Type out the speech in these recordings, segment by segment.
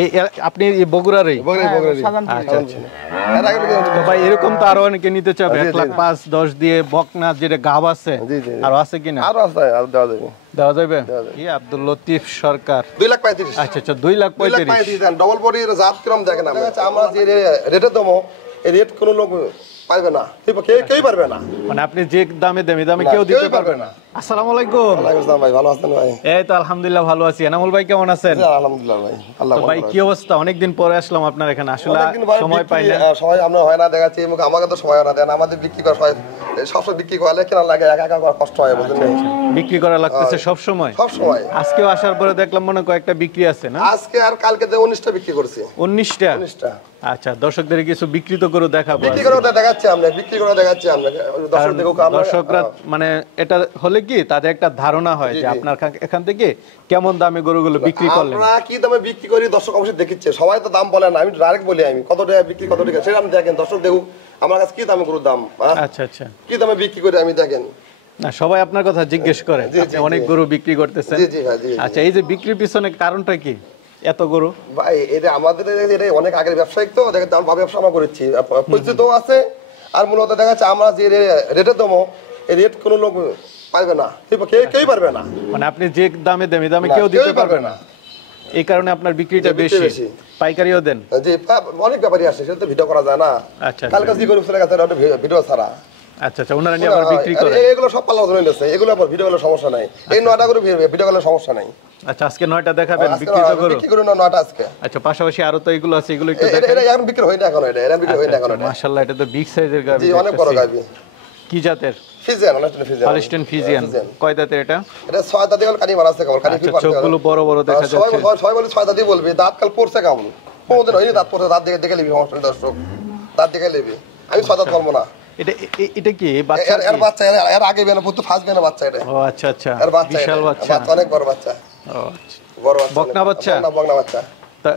এই আপনি এই বগুড়ারই? আচ্ছা আচ্ছা। তো ভাই এরকম তো আরো অনেকে নিতে চাবে, 1,05,10 দিয়ে বকনা যেটা গাব আছে, আর আছে কিনা? আরো আছে, আর দেওয়া যাবে। দেওয়া যাবে? কি আব্দুল লতিফ সরকার 2,35,000। আচ্ছা আচ্ছা, 2,35,000 দেন। ডবল বডির জাত কিরম দেখেন আমরা যে রেটে দেবো, এই রেট কোনো লোক পারবে না, কেউ পারবে না। মানে আপনি যে দামে দেন এই দামে কেউ দিতে পারবে না। আসসালামু আলাইকুম। ওয়ালাইকুম আসসালাম ভাই, ভালো আছেন ভাই? এই তো আলহামদুলিল্লাহ ভালো আছি। এনামুল ভাই কেমন আছেন? আলহামদুলিল্লাহ ভাই, আল্লাহ ভাই কি অবস্থা? অনেকদিন পরে আসলাম আপনার এখানে, আসলে সময় পাই না। সময় আমরা হয় না, দেখাচ্ছি আমাকে তো সময় না দেন, আমাদের বিক্রি করা হয় সবসময়, বিক্রি করলে কেনা লাগে, একা একা কষ্ট হয় বুঝলেন। বিক্রি করা লাগতেছে সব সময়। আজকেও আসার পরে দেখলাম মনে কয়েকটা বিক্রি আছে না? আজকে আর কালকে 19টা বিক্রি করছি। 19টা? আচ্ছা, দর্শকদের কিছু বিক্রি তো করে দেখাবো। বিক্রি করে দেখাচ্ছি আমরা, বিক্রি করে দেখাচ্ছি আমরা, দর্শক দেখুক। দর্শকরা মানে এটা হলে কি তাদের একটা ধারণা হয় যে আপনার এখান থেকে কেমন দামে গরুগুলো বিক্রি করলেন। আমরা কি দামে বিক্রি করি দর্শক অবশ্যই দেখিচ্ছে, সবাই তো দাম বলে না, আমি ডাইরেক্ট বলি আমি কত টাকা বিক্রি, কত টাকা সেটা আপনি দেখেন, দর্শক দেখুক আমার কাছে কি দামে গরুর দাম। আচ্ছা আচ্ছা, কি দামে বিক্রি করি আমি দেখেন। না সবাই আপনার কথা জিজ্ঞেস করে, আপনি অনেক গরু বিক্রি করতেছেন। আচ্ছা, এই যে বিক্রির পিছনে কারণটা কি এত গরু? ভাই এটা আমাদের এটা অনেক আগের ব্যবসায়িক, তো দেখেন আমরা ব্যবসা আমরা করেছি, পরিচিত আছে। আর মূলত দেখা যাচ্ছে আমরা যে রেটে দেবো, এই রেট কোনো লোক পারবে না, কেউ পারবে না। মানে আপনি যে দামে দেন এই দামে কেউ দিতে পারবে না, এই কারণে আপনার বিক্রিটা বেশি। পাইকারিও দেন? জি, অনেক ব্যাপারী আসে, সেটা তো ভিডিও করা যায় না। আচ্ছা, কালকে কি করে চলে গেছে ভিডিও ছাড়া। আচ্ছা আচ্ছা, ওনারা নিয়ে আবার বিক্রি করে? এগুলো সব পাল্লা ধরে নিয়েছে, এগুলো আবার ভিডিও করলে সমস্যা নাই। এই 9টা করে ভিডিও করলে সমস্যা নাই। আচ্ছা, আজকে 9টা দেখাবেন বিক্রি তো করো? বিক্রি করুন 9টা আজকে। আচ্ছা, পাশাপাশি আরো তো এগুলো আছে, এগুলো একটু দেখেন। এটা এখন বিক্রি হয় না, এখন এটা বিক্রি হয় না এখন। মাশাআল্লাহ, এটা তো বিগ সাইজের গাবি। জি, অনেক বড় গাবি। কি জাতের? Friesian, Holstein Friesian. কয় দাঁতের এটা? এটা 6 দাঁত কেবল, কানি মারা আছে কেবল, কানি ফিট। চোখগুলো বড় বড় দেখা যাচ্ছে। সবাই বলে 6 দাঁতই বলবি, দাঁত কাল পড়ছে কেমন, কোনদিন হয়নি দাঁত পড়ছে, দাঁত দেখে লিবি সমস্যা নেই দর্শক, দাঁত দেখে লিবি। আমি 6 দাঁত বলবো না। এটা কি বাচ্চা? এর বাচ্চা, এর আগে বেনা পুত্র ফার্স্ট বেনা বাচ্চা এটা। ও আচ্ছা আচ্ছা, এর বাচ্চা, বিশাল বাচ্চা, অনেক বড় বাচ্চা। ও আচ্ছা, বড় বাচ্চা, বকনা বাচ্চা। না, বকনা বাচ্চা।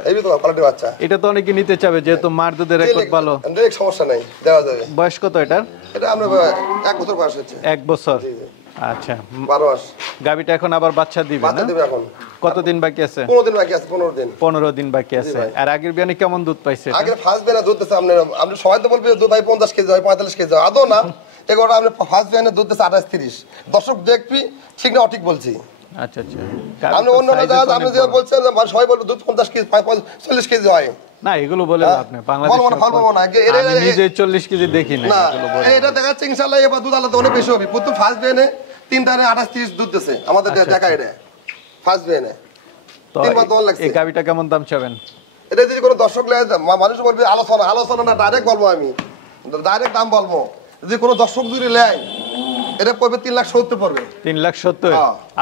এই তো কোয়ালিটি বাচ্চা। এটা তো অনেকে নিতে চাবে, যেহেতু মার দুধের রেকর্ড ভালো। দেখ সমস্যা নাই, দেওয়া যাবে। বয়স কত এটা? এটা আমরা 1 বছর বয়স হচ্ছে। 1 বছর? আচ্ছা, 12 মাস। গাবিটা এখন আবার বাচ্চা দিবে না? বাচ্চা দিবে এখন। কতদিন বাকি আছে? 15 দিন বাকি আছে। 15 দিন বাকি আছে। আর আগের বিয়ানে কেমন দুধ পাইছে? আগের ফার্স্ট বিয়ানে দুধ দিছে আপনি সবাই তো বলবে দুধ ভাই 50 কেজি হয়, 45 কেজি হয়, আদৌ না। এগুলো আপনি ফার্স্ট বিয়ানে দুধ দিছে 28-30। দর্শক দেখবি ঠিক না অঠিক বলছি? আচ্ছা আচ্ছা, আপনি অন্য জায়গা আপনি যে বলছেন সবাই বলবে দুধ 50 কেজি 40 কেজি হয় না, এগুলো বলে আপনি বাংলাদেশে আমি নিজে 40 কেজি দেখি না। এটা দেখাচ্ছে ইনশাআল্লাহ এবার দুধ আলাদা অনেক বেশি হবে। প্রথম ফার্স্ট বিয়ানে 3টারে 28-30 দুধ দিছে আমাদের দেখা। এটা ফার্স্ট বিয়ানে তো 3 বার দল লাগছে। এই গাবিটা কেমন দাম চাবেন? এটা যদি কোনো দর্শক মানুষ বলবে আলোচনা না, ডাইরেক্ট বলবো আমি, ডাইরেক্ট দাম বলবো। যদি কোনো দর্শক যদি নেয় এটা পড়বে 3,70,000 পড়বে। 3,70,000?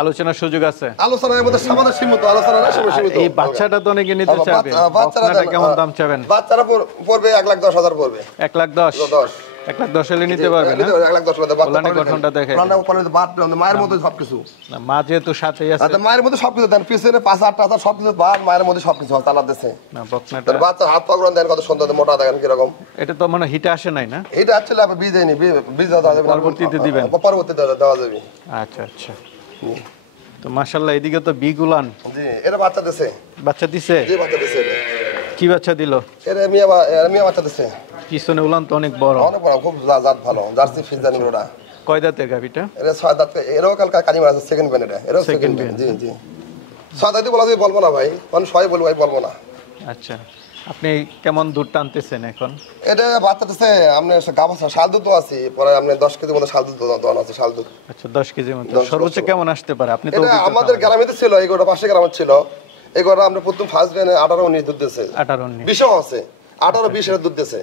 আলোচনার সুযোগ আছে? আলোচনার মধ্যে সামান্য সীমিত, আলোচনা না সীমিত। এই বাচ্চাটা তো অনেকে নিতে চাবে, বাচ্চাটা কেমন দাম চাবেন? বাচ্চারা পড়বে 1,10,000 পড়বে। 1,10,000? 1,10,000 হলে নিতে পারবেন না? 1,10,000 গঠনটা দেখে মায়ের মধ্যে সবকিছু, মা যেহেতু সাথেই আছে, মায়ের মধ্যে সবকিছু দেন, পিছনে 5-8 সবকিছু মায়ের মধ্যে সবকিছু তালা দিচ্ছে না। বকনাটা বাচ্চা হাত পাগড় দেন কত সুন্দর, মোটা দেখেন কিরকম। এটা তো মানে হিটে আসে নাই না? এটা আসলে বীজ দেয়নি, বীজ দেওয়া যাবে, পরবর্তীতে দিবেন? পরবর্তীতে দেওয়া যাবে। আচ্ছা আচ্ছা, তো মাশাআল্লাহ এদিকে তো বিগ উলান। জি, এটা বাচ্চা দিছে। বাচ্চা দিছে? জি, বাচ্চা দিছে। কি বাচ্চা দিল? এটা মিয়া বাচ্চা দিছে। পিছনে উলান তো অনেক বড়, অনেক বড়, খুব জাত ভালো, জার্সি ফিজিয়ান গুলোটা। কয় দাঁতের গাবিটা? এটা 6 দাঁত। এরও কালকা কানি মারা আছে, সেকেন্ড বেন। এটা সেকেন্ড বেন। জি জি, 6 দাঁতই বলা যায়, বলবো না ভাই, কারণ সবাই বলবো ভাই, বলবো না। আচ্ছা, আপনি কেমন দুধ টানতেছেন এখন? এটা বাচ্চা দিছে আপনি গাভা শাল দুধ আছে, পরে আপনি 10 কেজি মতো শাল দুধ দোয়ানো আছে, শাল দুধ। আচ্ছা, 10 কেজির মতো সর্বোচ্চ কেমন আসতে পারে? আপনি তো এটা আমাদের গ্রামে তো ছিল, এগুলো পাশে গ্রামে ছিল। এগুলো আমরা প্রথম ফার্স্ট বেনে 18-19 দুধ দিছে, 18-19 20ও আছে, 18-20 এর দুধ দিছে।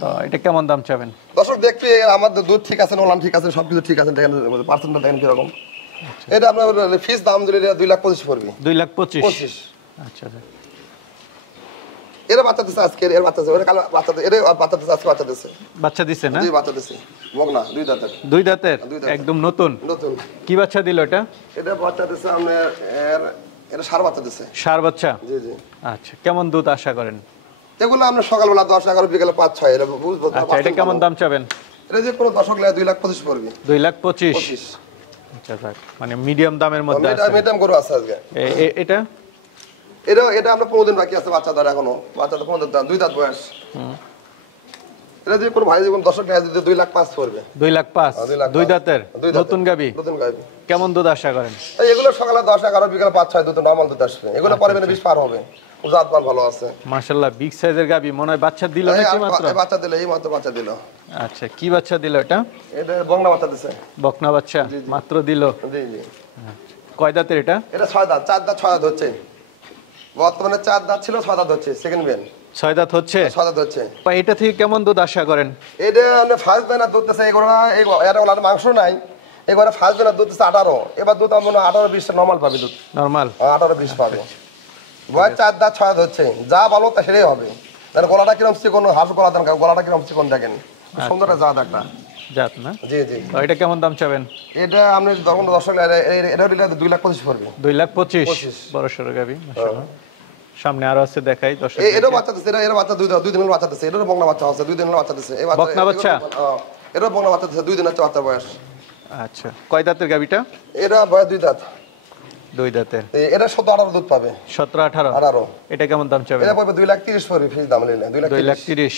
তো এটা কেমন দাম চাবেন? দর্শক দেখবি আমাদের দুধ ঠিক আছে, ওলান ঠিক আছে, সবকিছু ঠিক আছে, দেখেন পার্সেন্টটা দেখেন কিরকম। এটা আপনার ফিস দাম দিলে 2,25,000 পড়বে। 2,25,000? আচ্ছা, এর বাচ্চা দিছে আজকে, এর বাচ্চা দিছে, ওরে কাল বাচ্চা দিছে, এর বাচ্চা দিছে আজকে, বাচ্চা দিছে। বাচ্চা দিছে না? জি, বাচ্চা দিছে, বকনা 2 দাঁতের। 2 দাঁতের একদম নতুন? নতুন। কি বাচ্চা দিল এটা? এটা বাচ্চা দিছে আপনার এটা সার বাচ্চা দিছে। সার বাচ্চা? জি জি। আচ্ছা, কেমন দুধ আশা করেন? এগুলো আমরা সকালবেলা 10-11, বিকেলে 5-6 এর বুঝবো। আচ্ছা, এটা কেমন দাম চাবেন? এটা যে কোনো দর্শক লাগে 2,25,000 পড়বে। 2,25,000? আচ্ছা, মানে মিডিয়াম দামের মধ্যে আছে। মিডিয়াম গরু আছে আজকে। এটা এটা আমরা 15 দিন বাকি আছে বাচ্চা ধরে এখনো বাচ্চা তো 15 দিন 2 দাঁত বয়স এটা যে কোন ভাই যখন দর্শক নেয় দিতে 2 লাখ 5 পড়বে 2 লাখ 5 2 দাঁতের নতুন গাবি কেমন দুধ আশা করেন এগুলো সকালে 10 11 বিকালে 5 6 দুধ নরমাল দুধ আসবে এগুলো পরে 20 পার হবে জাত মান ভালো আছে মাশাআল্লাহ বিগ সাইজের গাবি মনে হয় বাচ্চা দিল নাকি মাত্র বাচ্চা দিল এই মাত্র বাচ্চা দিল আচ্ছা কি বাচ্চা দিল এটা বকনা বাচ্চা দিছে বকনা বাচ্চা মাত্র দিল জি জি কয় দাঁতের এটা 6 দাঁত 4 দাঁত 6 দাঁত হচ্ছে বর্তমানে 4 দাঁত ছিল 6 দাঁত হচ্ছে সেকেন্ড বেন 6 দাঁত হচ্ছে 6 দাঁত হচ্ছে এটা থেকে কেমন দুধ আশা করেন এটা মানে ফার্স্ট বেন দুধ আছে এগুলো এটা ওলার মাংস নাই এবারে ফার্স্ট বেন দুধ আছে 18 এবার দুধ আমরা 18 20 নরমাল পাবে দুধ নরমাল 18 20 পাবে বয়স 4 দাঁত 6 দাঁত হচ্ছে যা ভালো তা সেটাই হবে তার গলাটা কিরকম চিকন হাঁস গলা দেন গলাটা কিরকম চিকন দেখেন সুন্দর একটা জাত একটা জাত না জি জি তো এটা কেমন দাম চাবেন এটা আপনি দর্শক এটা 2 লাখ 25 পড়বে 2 লাখ 25 বড় সরো গাবি মাশাআল্লাহ সামনে আরো আছে দেখাই দর্শক এটা বাচ্চা দিছে এর বাচ্চা 2 দিনের বাচ্চা দিছে এটার বকনা বাচ্চা আছে 2 দিনের বাচ্চা দিছে এই বাচ্চা বকনা বাচ্চা এটার বকনা বাচ্চা দিছে 2 দিনের বাচ্চা বয়স আচ্ছা কয় দাঁতের গাবিটা এটা বয়স 2 দাঁত 2 দাঁতের এটা 17 18 দুধ পাবে 17 18 18 এটা কেমন দাম চাবেন এটা পাবে 2 লাখ 30 পড়বে ফিক্স দাম নিলে 2 লাখ 30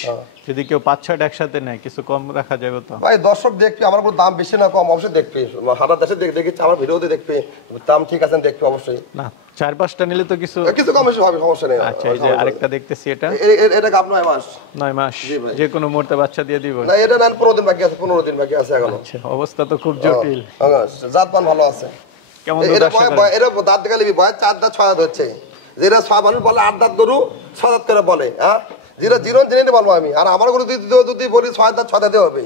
যদি কেউ 5-6 একসাথে নেয় কিছু কম রাখা যাবে তো ভাই দর্শক দেখবে আমার কোনো দাম বেশি না কম অবশ্যই দেখবে সারা দেশে দেখেছি আমার ভিডিওতে দেখবে দাম ঠিক আছে দেখবে অবশ্যই না 4-5টা নিলে তো কিছু কম বেশি হবে সমস্যা নেই আচ্ছা এই যে আরেকটা দেখতেছি এটা গাব 9 মাস 9 মাস যে কোনো মুহূর্তে বাচ্চা দিয়ে দিব না এটা না 15 দিন বাকি আছে 15 দিন বাকি আছে এখনো আচ্ছা অবস্থা তো খুব জটিল জাতমান ভালো আছে কেমন দুধ আশা করেন এরা দাঁত দেখালে বয়স 4 দাঁত 6 দাঁত হচ্ছে যেটা 6 মানুষ বলে 8 দাঁত গরু 6 দাঁত করে বলে হ্যাঁ যেটা জিরো জেনে বলবো আমি আর আমার গরু যদি বলি 6 দাঁত 6 দাঁতে হবে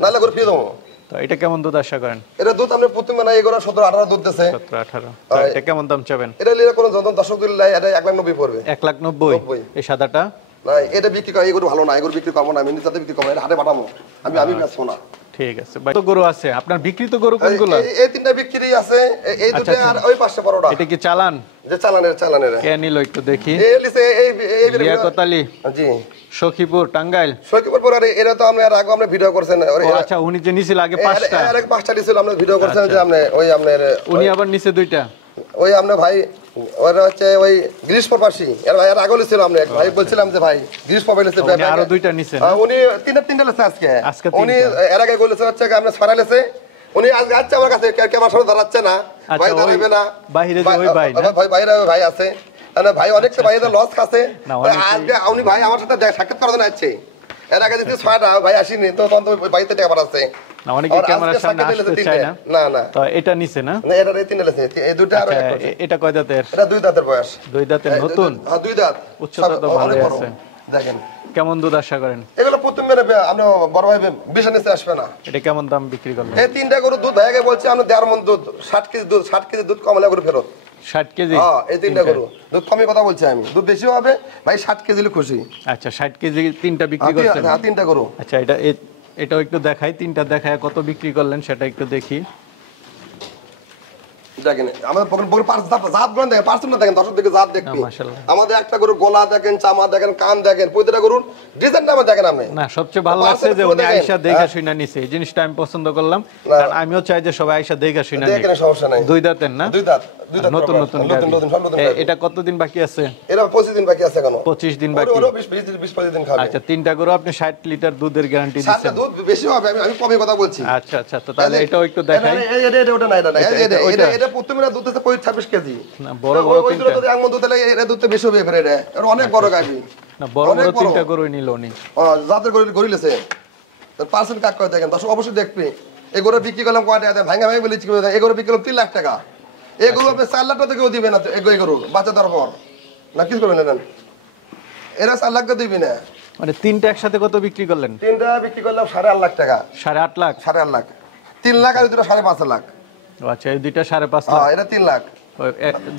নাহলে গরু ফিরে দেবো তো এটা কেমন দুধ আশা করেন এটা দুধ আপনি প্রথমে না এগুলো 17 18 দুধ দিতেছে 17 18 তো এটা কেমন দাম চাবেন এটা লিরে কোনো দর্শক দিলে এটা 1 লাখ 90 পড়বে 1 লাখ 90 এই সাদাটা না এটা বিক্রি করে এগুলো ভালো না এগুলো বিক্রি করবো না আমি নিজে বিক্রি করবো এটা হাটে পাঠাবো আমি বেচবো না ঠিক আছে ভাই তো গরু আছে আপনার বিক্রিত গরু কোনগুলো এই তিনটা বিক্রি আছে এই দুটো আর ওই পাশে বড়টা এটা কি চালান যে চালানের কে নিল একটু দেখি এই লিসে এই লিয়াকত আলী জি সখীপুর টাঙ্গাইল সখীপুর পর আর এরা তো আমরা আগে আমরা ভিডিও করছেন আচ্ছা উনি যে নিছিল আগে 5টা আরেক 5টা নিছিল আমরা ভিডিও করছেন যে আপনি ওই আপনার উনি আবার নিচে 2টা ওই আপনার ভাই ওরা হচ্ছে ওই গ্রিস প্রবাসী এর ভাই আর আগে ছিল আমরা ভাই বলছিলাম যে ভাই গ্রিস প্রবাসী লেছে উনি আরো 2টা নিছেন উনি তিনটা লেছে আজকে উনি এর আগে বলেছে হচ্ছে আমরা ছড়া লেছে উনি আজকে আসছে আমার কাছে কে আমার সাথে দাঁড়াচ্ছে না ভাই দাঁড়াবে না বাইরে যে ওই ভাই না ভাই বাইরে ভাই আছে মানে ভাই অনেকটা ভাইদের লস খাচ্ছে আজকে উনি ভাই আমার সাথে সাক্ষাৎ করার জন্য আসছে এর আগে যদি 6টা ভাই আসেনি তো তখন তো বাইতে টাকা পাঠাচ্ছে না অনেকে ক্যামেরার সামনে আসতে চায় না না তো এটা নিছে না না এটা এই তিনটা লেছে এই দুটো আর এটা কয় দাঁতের এটা 2 দাঁতের বয়স 2 দাঁতের নতুন 2 দাঁত উচ্চতা তো ভালো আছে দেখেন কেমন দুধ আশা করেন এগুলো প্রথম মেরে আমরা বড় ভাই বেশি নিচে আসবে না এটা কেমন দাম বিক্রি করলেন এই তিনটা গরু দুধ ভাইকে বলছি আমরা 1.5 মণ দুধ 60 কেজি দুধ কমলে গরু ফেরত 60 কেজি হ্যাঁ এই তিনটা গরু দুধ কমই কথা বলছি আমি দুধ বেশি হবে ভাই 60 কেজি খুশি আচ্ছা 60 কেজি তিনটা বিক্রি করছেন হ্যাঁ তিনটা গরু আচ্ছা এটাও একটু দেখাই তিনটা দেখায় কত বিক্রি করলেন সেটা একটু দেখি দেখেন আমাদের বগল পাঁচ জাত গুলো দেখেন পার্সেন্ট দেখেন দর্শক দিকে জাত দেখবি আমাদের একটা গরু গলা দেখেন চামা দেখেন কান দেখেন প্রতিটা গরুর ডিজাইনটা আমরা দেখেন আপনি না সবচেয়ে ভালো লাগছে যে উনি আয়েশা দেখা শুনা নিছে এই জিনিসটা আমি পছন্দ করলাম কারণ আমিও চাই যে সবাই আয়েশা দেখা শুনা নিক দেখেন সমস্যা নাই 2 দাঁতের না 2 দাঁত নতুন এটা কতদিন বাকি আছে এরা 25 দিন বাকি আছে এখনো 25 দিন বাকি 20 দিন খাবে আচ্ছা তিনটা গরু আপনি 60 লিটার দুধের গ্যারান্টি দিচ্ছেন 60 দুধ বেশি হবে আমি কমই কথা বলছি আচ্ছা আচ্ছা তো তাহলে এটাও একটু দেখাই এটা ওটা না এটা প্রথমে দুধ আছে 26 কেজি না বড় বড় তিনটা যদি এক মণ দুধ তাহলে এটা দুধ বেশি হবে এবারে এটা অনেক বড় গাবি না বড় বড় তিনটা গরু নিল উনি জাতের গরু লেছে তার পার্সেন্ট কাট করে দেখেন দর্শক অবশ্যই দেখবে এই গরু বিক্রি করলাম কয় টাকা ভাঙা ভাঙা বলেছি এই গরু বিক্রি করলাম 3 লাখ টাকা এই গরু আপনি 4 লাখ টাকা দিবে না এই গরু বাচ্চা দেওয়ার পর না কি করবেন নেন এরা 4 লাখ টাকা দিবে না মানে তিনটা একসাথে কত বিক্রি করলেন তিনটা বিক্রি করলাম 8.5 লাখ টাকা 8.5 লাখ 8.5 লাখ 3 লাখ আর দুটো 5.5 লাখ আচ্ছা এই দুইটা 5.5 লাখ হ্যাঁ এটা 3 লাখ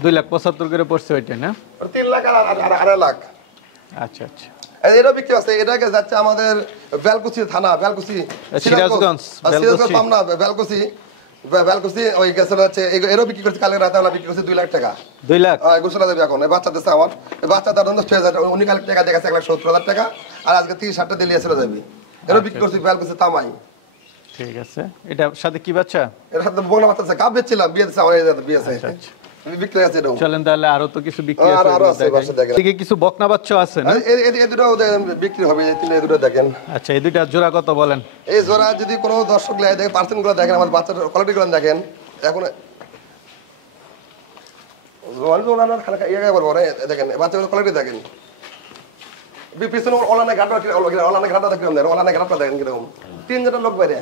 2 লাখ 75 করে পড়ছে ওইটা না 3 লাখ আর 2.5 লাখ আচ্ছা আচ্ছা এটা বিক্রি আছে এটাকে যাচ্ছে আমাদের বেলকুচি থানা বেলকুচি সিরাজগঞ্জ পামনা বেলকুচি ওই গেছে হচ্ছে এরও বিক্রি করছে কালকে রাতে আমরা বিক্রি করছি 2 লাখ টাকা 2 লাখ গোসলা দেবে এখন বাচ্চা দিচ্ছে আমার বাচ্চা তার জন্য 6000 উনি কালকে টাকা দেখাচ্ছে 1,70,000 টাকা আর আজকে 30-60টা দিলে চলে যাবে এরও বিক্রি করছি বেলকুচি তামাই ঠিক আছে এটা সাথে কি বাচ্চা এর সাথে বগনা বাচ্চা আছে কাপ বেচছিলাম বিয়ে দিচ্ছে আমার বিয়ে আছে বিক্রি আছে এটাও। চলেন তাহলে আরো তো কিছু বিক্রি আছে, আরো আছে বাসা দেখেন। এদিকে কিছু বকনা বাচ্চা আছে না? এই দুটো বিক্রি হবে, এই তিনটা দুটো দেখেন। আচ্ছা, এই দুইটা জোড়া কত বলেন? এই জোড়া যদি কোনো দর্শক লেয় দেখেন, পার্সেন্ট গুলো দেখেন, আমার বাচ্চার কোয়ালিটি গুলো দেখেন। এখন দেখেন বাচ্চাগুলো কোয়ালিটি দেখেন, পিছনে অনলাইনে ঘাটটা দেখলাম, অনলাইনে ঘাটটা দেখেন কিরকম, 3 লোক বাইরে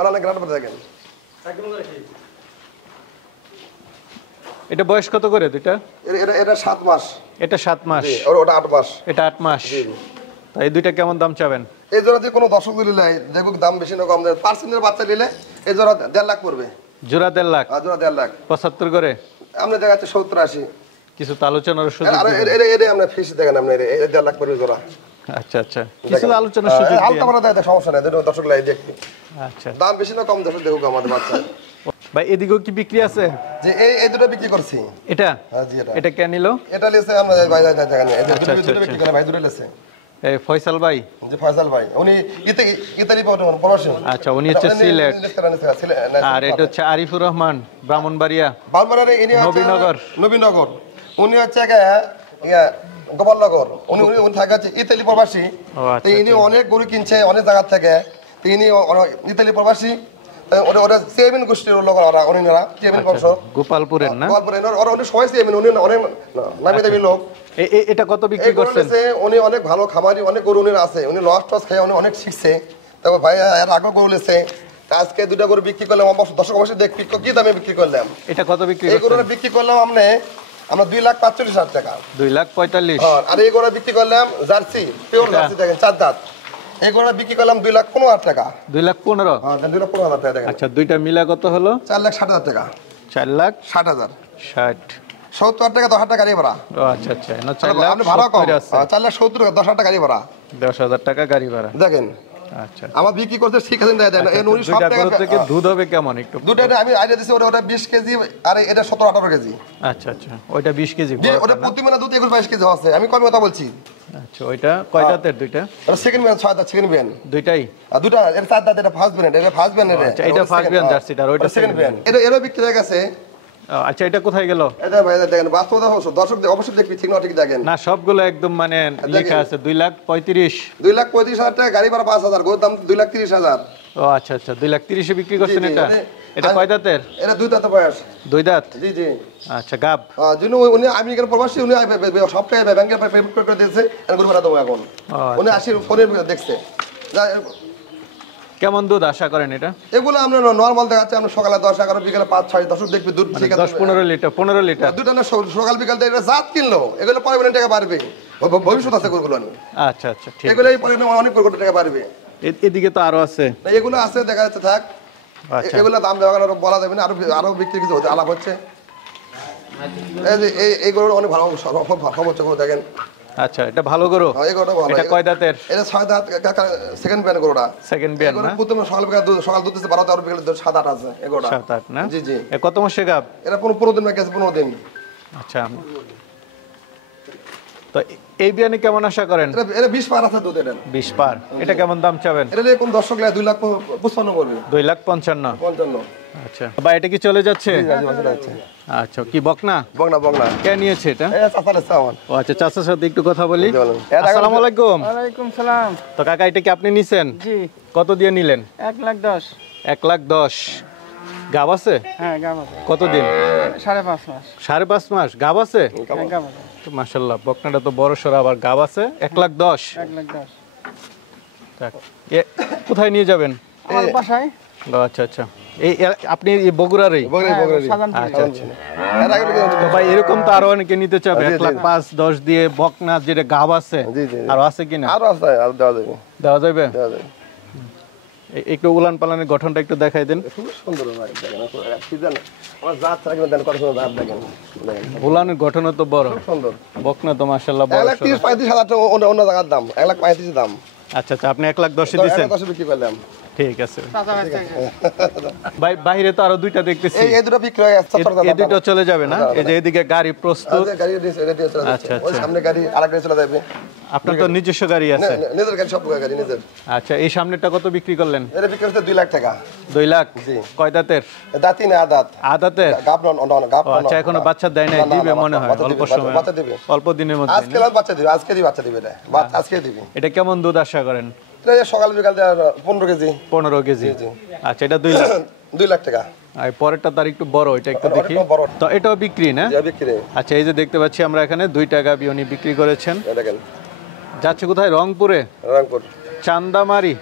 অনলাইনে ঘাটটা দেখেন। এটা বয়স কত করে দুইটা? এটা 7 মাস, এটা 7 মাস, ওটা 8 মাস, এটা 8 মাস। তাই এই দুইটা কেমন দাম চাবেন? এই জোড়া যে কোনো দর্শক নিলে দেখো দাম বেশি না কম, পার্সেন্টের বাচ্চা নিলে এই জোড়া 1.5 লাখ পড়বে। জোড়া 1.5 লাখ? জোড়া 1.5 লাখ, 75 করে আমরা দেখাচ্ছি 70-80, কিছু তো আলোচনার সুযোগ। আর এটা আমরা ফিস দেখেন, আপনি 1.5 লাখ পড়বে জোড়া। আচ্ছা আচ্ছা, কিছু আলোচনার সুযোগ হালকা করে দেয়, সমস্যা নাই, দর্শক লাই দেখতে। আচ্ছা, দাম বেশি না কম দর্শক দেখুক আমাদের বাচ্চা। ভাই এদিকেও কি বিক্রি আছে? যে এই দুটো বিক্রি করছি। এটা? হ্যাঁ জি, এটা কে নিল? এটা লেছে আমরা ভাই দেখেন, এই দুটো বিক্রি করে ভাই, দুটো লেছে এই ফয়সাল ভাই। যে ফয়সাল ভাই, উনি ইতালি প্রবাসী। আচ্ছা, উনি হচ্ছে সিলেট। আর এটা হচ্ছে আরিফুর রহমান, ব্রাহ্মণবাড়িয়া, নবীনগর। উনি হচ্ছে গোপালনগর, উনি থাকে হচ্ছে ইতালি প্রবাসী। ইনি অনেক গরু কিনছে অনেক জায়গা থেকে, ইনি ইতালি প্রবাসী। ওরা চেয়ারম্যান গোষ্ঠীর লোক, ওনারা চেয়ারম্যান বংশ, গোপালপুরের না? গোপালপুরের, ওরা অনেক সবাই চেয়ারম্যান, উনি অনেক নামি দামি লোক। এটা কত বিক্রি করছেন? উনি অনেক ভালো খামারি, অনেক গরু উনি আছে, উনি লস টস খেয়ে উনি অনেক শিখছে। তারপর ভাই এর আগে গরু লেছে, আজকে দুটা গরু বিক্রি করলাম, দর্শক অবশ্যই দেখবি কি দামে বিক্রি করলাম। এটা কত বিক্রি? এই গরুটা বিক্রি করলাম আমরা 2,45,000 টাকা। 2,45,000। আর এই গরুটা বিক্রি করলাম জার্সি, পিওর জার্সি দেখেন, 4 দাঁত। এই গরুটা বিক্রি করলাম 2,15,000 টাকা। 2,15,000? হ্যাঁ, 2,15,000 টাকা দেখেন। আচ্ছা, দুইটা মিলা কত হলো? 4,60,000 টাকা। 4,60,000? 70 টাকা 10,000 টাকা গাড়ি ভাড়া। ও আচ্ছা আচ্ছা, না আপনি ভাড়া কম, 4,70 টাকা 10,000 টাকা গাড়ি ভাড়া। 10,000 টাকা গাড়ি ভাড়া দেখেন। আচ্ছা, আমার বিক্রি করতে শিখেছেন দেন, উনি সব টাকা থেকে দুধ হবে কেমন একটু? দুধটা আমি আইডিয়া দিছি, ওটা 20 কেজি, আর এটা 17-18 কেজি। আচ্ছা আচ্ছা, ওইটা 20 কেজি, ওটা প্রতি মানে দুধ 21-22 কেজি আছে। আমি কম কথা বলছি। আচ্ছা, ওইটা কয় দাঁতের দুইটা? এটা সেকেন্ড ব্যান্ড, 6 দাঁত সেকেন্ড ব্যান্ড দুইটাই। আর দুটো এটা 4 দাঁত, এটা ফার্স্ট ব্যান্ড, এটা ফার্স্ট ব্যান্ড। এটা ফার্স্ট ব্যান্ড জার্সিটা, আর ওইটা সেকেন্ড ব্যান্ড। এটা বিক্রি হয়ে গেছে। আচ্ছা, এটা কোথায় গেল? এটা ভাই দেখেন, বাস্তবতা দর্শক অবশ্যই দেখবি, ঠিক না ঠিক দেখেন না, সবগুলো একদম মানে লেখা আছে 2,35,000। 2,35,000 টাকা গাড়ি ভাড়া, 5,000, গোর দাম 2,30,000। ও আচ্ছা আচ্ছা, 2,30,000 এ বিক্রি করছেন এটা? এটা কয় দাঁতের? এটা 2 দাঁত বয়স। 2 দাঁত? জি জি। আচ্ছা, গাব। যিনি উনি আমেরিকান প্রবাসী, উনি সব টাকা ব্যাংকের পেমেন্ট করে দিয়েছে, গরু ভাড়া দেবো এখন। উনি আসি ফোনে দেখছে। কেমন দুধ আশা করেন এটা? এগুলো আমরা নরমাল দেখাচ্ছি, আমরা সকালে 10, 11, বিকালে 5, 6 দর্শক দেখবি দুধ 10-15 লিটার। 15 লিটার দুধ না, সকাল বিকাল এটা জাত কিনলো, এগুলো পরে টাকা পারবে, ভবিষ্যৎ আছে গরুগুলো। আচ্ছা আচ্ছা, ঠিক। এগুলো পরে অনেক গরু টাকা পারবে। এদিকে তো আরো আছে, এগুলো আছে দেখা যাচ্ছে, থাক। এগুলো দাম বলা যাবে না, আরো বিক্রি কিছু হচ্ছে, আলাপ হচ্ছে। এই গরুটা অনেক ভালো সর্বোচ্চ গরু দেখেন। আচ্ছা, এটা ভালো গরু। এই গরুটা ভালো। এটা কয় দাঁতের? এটা 6 দাঁত, সেকেন্ড ব্যান্ড গরুটা। সেকেন্ড ব্যান্ড না? প্রথমে সকাল দুধ দিতে 12 বিকালে 7-8 আছে এই গরুটা। 7-8 না? জি জি। এ কত মাসে গাব? এটা 15 দিন বাকি আছে, 15 দিন। আচ্ছা, তো এই বিয়ানে কেমন আশা করেন? এটা 20 পার আছে দুধ। এটা 20 পার। এটা কেমন দাম চাবেন? এটা কোন দর্শক লাগে 2,55,000 করবে। 2,55,000? আচ্ছা ভাই, এটা কি চলে যাচ্ছে? আচ্ছা, কি বকনা? বকনা কে নিয়েছে এটা? এটা চাচার সামান। ও আচ্ছা, চাচার সাথে একটু কথা বলি। আসসালামু আলাইকুম। ওয়ালাইকুম সালাম। তো কাকা, এটা কি আপনি নিছেন? জি। কত দিয়ে নিলেন? 1,10,000। 1,10,000 গাব আছে? হ্যাঁ, গাব আছে। কতদিন? 5.5 মাস। 5.5 মাস গাব আছে? হ্যাঁ, গাব আছে। তো মাশাআল্লাহ, বকনাটা তো বড় সর, আবার গাব আছে। 1,10,000। 1,10,000। কোথায় নিয়ে যাবেন? আমার বাসায়। আচ্ছা আচ্ছা, আপনি বগুড়ারই? আচ্ছা আচ্ছা। তো ভাই এরকম তো আরো অনেকে নিতে চাবে, 1,05,10,000 দিয়ে বকনা যেটা গাব আছে, আর আছে কিনা? আরো আছে, আর দেওয়া যাবে। একটু উলান পালানের গঠনটা একটু দেখাই দেন। খুব সুন্দর ভাই, দেখেন সিজন আমার জাত থাকলে দেন, কত সুন্দর জাত দেখেন। উলানের গঠনও তো বড়, খুব সুন্দর। বকনা তো মাশাআল্লাহ বড়। 1,30,000-35,000 টাকা অন্য জায়গার দাম, 1,35,000 দাম। আচ্ছা আচ্ছা, আপনি 1,10,000 দিয়েছেন? 1,10,000 বিক্রি করলাম। ঠিক আছে চাচা বেচা ভাই বাইরে তো আরো দুইটা দেখতেছি এই দুটো বিক্রি হয়ে গেছে এই দুটো চলে যাবে না এই যে এদিকে গাড়ি প্রস্তুত গাড়ি রেডি চলে যাচ্ছে আচ্ছা, ওই আচ্ছা। সামনে গাড়ি আরেকটা চলে যাবে আপনার তো নিজস্ব গাড়ি আছে নিজের গাড়ি সব গাড়ি নিজের আচ্ছা এই সামনেটা কত বিক্রি করলেন এটা বিক্রি হচ্ছে 2 লাখ টাকা 2 লাখ জি। কয় দাঁতের দাঁতি না আদাত আদাতের গাপ গাপ ও, আচ্ছা এখনো বাচ্চা দেয় নাই না, না, দিবে না, মনে হয় বাচ্চা অল্প দিবে, সময় বাচ্চা দিবে। অল্প দিনের মধ্যে আজকে বাচ্চা দিবে বাচ্চা দিবে এটা বাচ্চা আজকে দিবে এটা কেমন দুধ আশা করেন এটা সকাল বিকাল 15 কেজি 15 কেজি জি। আচ্ছা এটা 2 লাখ 2 লাখ টাকা আর পরেরটা তার একটু বড় এটা একটু ওটা দেখি একটু বড়। তো এটাও বিক্রি না যা বিক্রি আচ্ছা এই যে দেখতে পাচ্ছি আমরা এখানে 2 টাকা বিয়নি বিক্রি করেছেন দেখেন যাচ্ছে কোথায় রংপুরে রংপুর চান্দামারি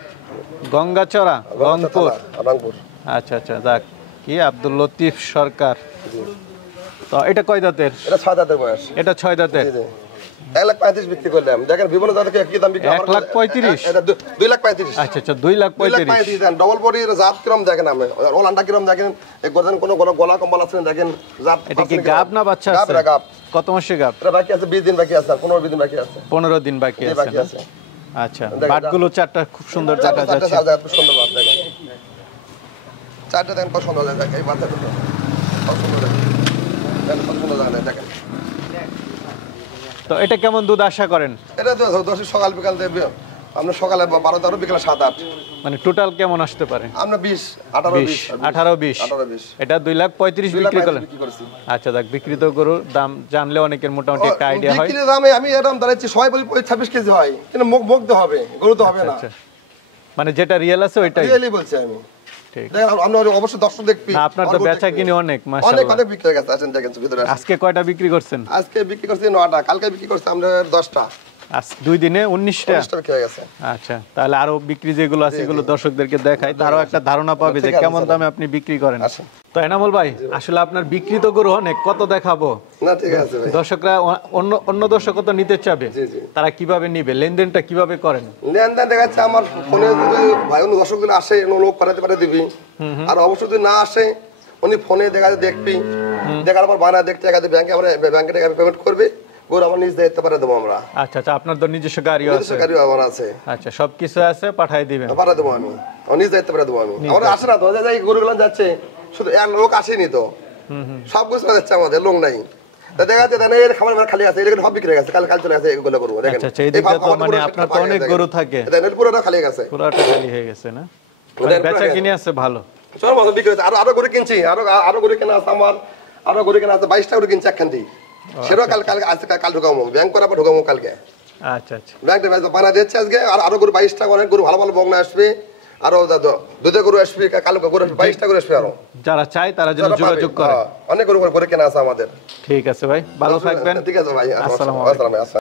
গঙ্গাচড়া রংপুর রংপুর আচ্ছা আচ্ছা যাক কি আব্দুল লতিফ সরকার তো এটা কয় দাঁতের এটা 6 দাঁতের বয়স এটা 6 দাঁতের জি 1,35,000 বিক্রি করলাম দেখেন বিভিন্ন জাতের কি দাম বিক্রি 1,35,000 এটা 2,35,000 আচ্ছা আচ্ছা 2,35,000 2,35,000 ডবল বডির জাত কিরম দেখেন আপনি ওলানটা কিরম দেখেন এই গর্দান কোনো গলা কম্বল আছে দেখেন জাত এটা কি গাব না বাচ্চা গাব আছে এটা গাব কত মাসে গাব এটা বাকি আছে 20 দিন বাকি আছে আর 15 দিন বাকি আছে 15 দিন বাকি এই আছে বাকি না? আছে আচ্ছা বাটগুলো চারটা খুব সুন্দর দেখা যাচ্ছে চারটা খুব সুন্দর বাত দেখেন চারটা দেখেন কত সুন্দর দেখেন এই বাচ্চা দুটো কত সুন্দর দেখেন কত সুন্দর দেখেন তো এটা কেমন দুধ আশা করেন এটা তো 10 সকাল বিকাল দেবে আমরা সকালে 12 13 বিকালে 7 8 মানে টোটাল কেমন আসতে পারে আমরা 20 18 20 18 20 18 20 এটা 2,35,000 বিক্রি করলেন বিক্রি করছি আচ্ছা দেখ বিক্রিত গরুর দাম জানলে অনেকের মোটামুটি একটা আইডিয়া হয় বিক্রির দামে আমি এরকম দাঁড়াচ্ছি সবাই বলি 26 কেজি হয় কিন্তু মুখ তো হবে গরু তো হবে না আচ্ছা মানে যেটা রিয়েল আছে ওইটাই রিয়েলি বলছি আমি ঠিক দেখেন আমরা অবশ্যই দর্শক দেখবি না আপনার তো বেচা কিনে অনেক অনেক মাশাআল্লাহ অনেক বিক্রি হয়ে গেছে আসেন দেখেন ভিতরে আসেন। আজকে কয়টা বিক্রি করছেন আজকে বিক্রি করছি 9টা কালকে বিক্রি করছি আমরা 10টা আজ 2 দিনে 19টা 19টা বিক্রি হয়ে গেছে আচ্ছা তাহলে আরো বিক্রি যেগুলো আছে এগুলো দর্শকদেরকে দেখাই তারও একটা ধারণা পাবে যে ঠিক আছে, কেমন স্যার। দামে আপনি বিক্রি করেন আসেন। তো এনামুল ভাই আসলে আপনার বিক্রিত গরু অনেক কত দেখাবো না ঠিক আছে ভাই দর্শকরা অন্য অন্য দর্শক তো নিতে চাবে জি, জি। তারা কিভাবে নিবে লেনদেনটা কিভাবে করেন লেনদেন দেখাচ্ছে আমার ফোনে যদি ভাই উনি দর্শক দিন আসে লোক পাঠাতে পারে দিবি আর অবশ্যই যদি না আসে উনি ফোনে দেখাতে দেখবি দেখার পর বানা দেখতে টাকা দিয়ে ব্যাংকে আমরা ব্যাংকে টাকা পেমেন্ট করবে গরু আমার নিজ দায়িত্ব পাঠিয়ে দেবো আমরা আচ্ছা আচ্ছা আপনার তো নিজস্ব গাড়িও আছে গাড়ি আমার আছে আচ্ছা সবকিছু আছে পাঠিয়ে দিবেন পাঠিয়ে দেবো আমি আমার নিজ দায়িত্ব পাঠিয়ে দেবো আমি আমরা আসে না তো যাই গরুগুলো যাচ্ছে শুধু এক লোক আসেনি তো সব কিছু যাচ্ছে আমাদের লোক নাই তা দেখা যাচ্ছে তাহলে এর খাবার খালি আছে এর সব বিক্রি হয়ে গেছে কাল চলে গেছে এগুলো করবো দেখেন আচ্ছা আচ্ছা এইদিকে তো মানে আপনার তো অনেক গরু থাকে দেখেন পুরোটা খালি গেছে পুরোটা খালি হয়ে গেছে না মানে বেচা কিনে আছে ভালো চল মতো বিক্রি হচ্ছে আরো গরু কিনছি আরো গরু কেনা আছে আমার আরো গরু কেনা আছে 22টা গরু কিনছি একখান দিয়ে সেটাও কাল ঢুকাবো ব্যাংক করার পর ঢুকাবো কালকে আচ্ছা আচ্ছা ব্যাংকটা বানা দিচ্ছে আজকে আর আরো গরু 22টা অনেক গরু ভালো ভালো বগনা আসবে আরো দুধে গরু আসবে কাল গরু 22টা গরু আসবে আরো যারা চায় তারা যেন যোগাযোগ করে অনেক গরু কেনা আছে আমাদের ঠিক আছে ভাই ভালো থাকবেন ঠিক আছে ভাই আসসালামু আলাইকুম। আসসালাম